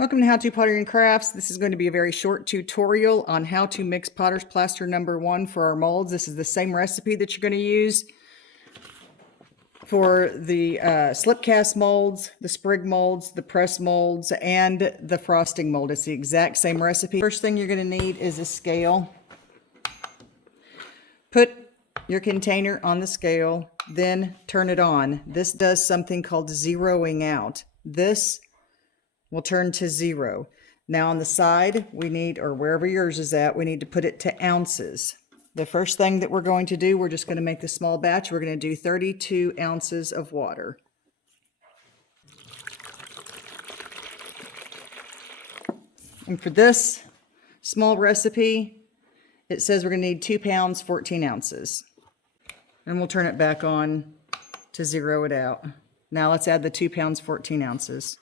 Welcome to How to Pottery and Crafts. This is going to be a very short tutorial on how to mix Potter's Plaster #1 for our molds. This is the same recipe that you're going to use for the slip cast molds, the sprig molds, the press molds, and the frosting mold. It's the exact same recipe. First thing you're going to need is a scale. Put your container on the scale, then turn it on. This does something called zeroing out. This will turn to 0. Now on the side, we need, or wherever yours is at, we need to put it to ounces. The first thing that we're going to do, we're just going to make the small batch. We're going to do 32 ounces of water. And for this small recipe, it says we're going to need 2 pounds, 14 ounces. And we'll turn it back on to zero it out. Now let's add the 2 pounds, 14 ounces.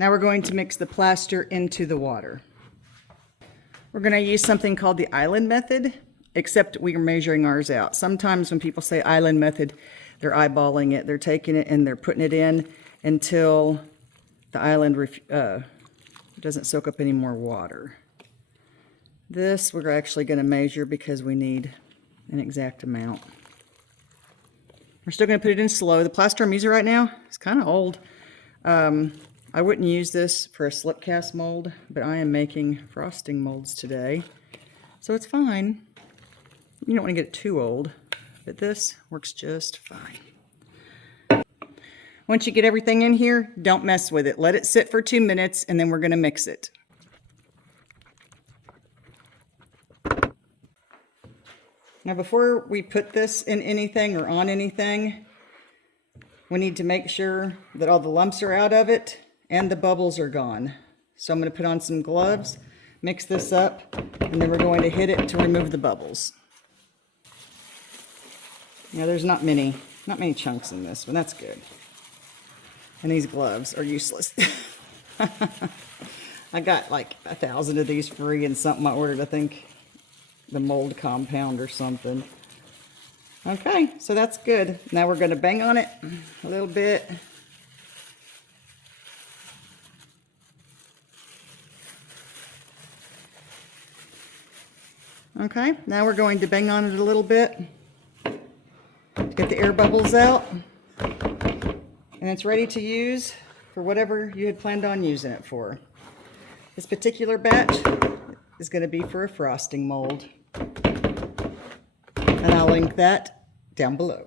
Now we're going to mix the plaster into the water. We're going to use something called the island method, except we are measuring ours out. Sometimes when people say island method, they're eyeballing it. They're taking it and they're putting it in until the island doesn't soak up any more water. This we're actually going to measure because we need an exact amount. We're still going to put it in slow. The plaster I'm using right now is kind of old. I wouldn't use this for a slip cast mold, but I am making frosting molds today, so it's fine. You don't want to get it too old, but this works just fine. Once you get everything in here, don't mess with it. Let it sit for 2 minutes, and then we're going to mix it. Now, before we put this in anything or on anything, we need to make sure that all the lumps are out of it and the bubbles are gone. So I'm going to put on some gloves, mix this up, and then we're going to hit it to remove the bubbles. Now there's not many chunks in this, but that's good. And these gloves are useless. I got like 1,000 of these free and something I ordered, I think, the mold compound or something. Okay, so that's good. Now we're going to bang on it a little bit. Okay, now we're going to bang on it a little bit to get the air bubbles out. And it's ready to use for whatever you had planned on using it for. This particular batch is going to be for a frosting mold. And I'll link that down below.